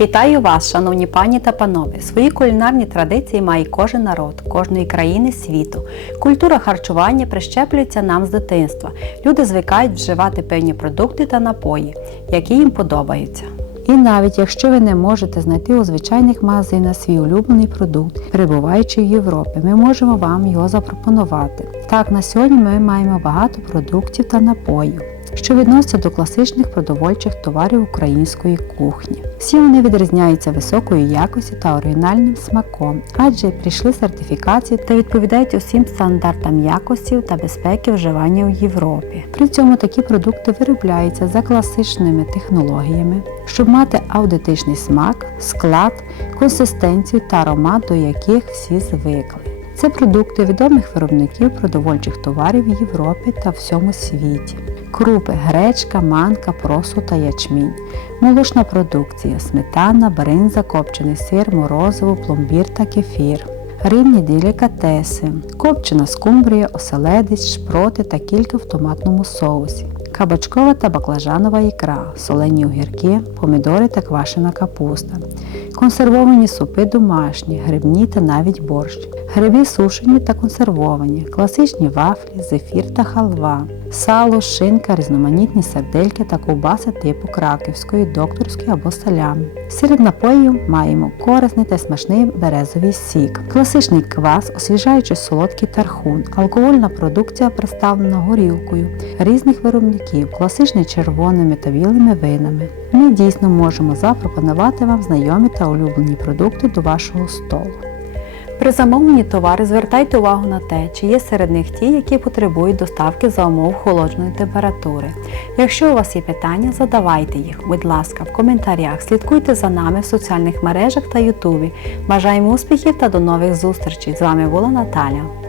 Вітаю вас, шановні пані та панове! Свої кулінарні традиції має кожен народ, кожної країни світу. Культура харчування прищеплюється нам з дитинства. Люди звикають вживати певні продукти та напої, які їм подобаються. І навіть якщо ви не можете знайти у звичайних магазинах свій улюблений продукт, перебуваючи в Європі, ми можемо вам його запропонувати. Так, на сьогодні ми маємо багато продуктів та напоїв що відносяться до класичних продовольчих товарів української кухні. Всі вони відрізняються високою якістю та оригінальним смаком, адже прийшли сертифікації та відповідають усім стандартам якості та безпеки вживання у Європі. При цьому такі продукти виробляються за класичними технологіями, щоб мати аутентичний смак, склад, консистенцію та аромат, до яких всі звикли. Це продукти відомих виробників продовольчих товарів в Європі та всьому світі. Крупи, гречка, манка, просо та ячмінь, молочна продукція, сметана, бринза, копчений сир, морозиво, пломбір та кефір. Рибні делікатеси, копчена скумбрія, оселедець, шпроти та кілька в томатному соусі, кабачкова та баклажанова ікра, солені огірки, помідори та квашена капуста, консервовані супи домашні, грибні та навіть борщ, гриби сушені та консервовані, класичні вафлі, зефір та халва, сало, шинка, різноманітні сердельки та ковбаси типу краківської, докторської або салями. Серед напоїв маємо корисний та смачний березовий сік, класичний квас, освіжаючий солодкий тархун, алкогольна продукція представлена горілкою різних виробників, класичний червоними та білими винами. Ми дійсно можемо запропонувати вам знайомі та улюблені продукти до вашого столу. При замовленні товари звертайте увагу на те, чи є серед них ті, які потребують доставки за умов холодної температури. Якщо у вас є питання, задавайте їх, будь ласка, в коментарях. Слідкуйте за нами в соціальних мережах та Ютубі. Бажаємо успіхів та до нових зустрічей! З вами була Наталя.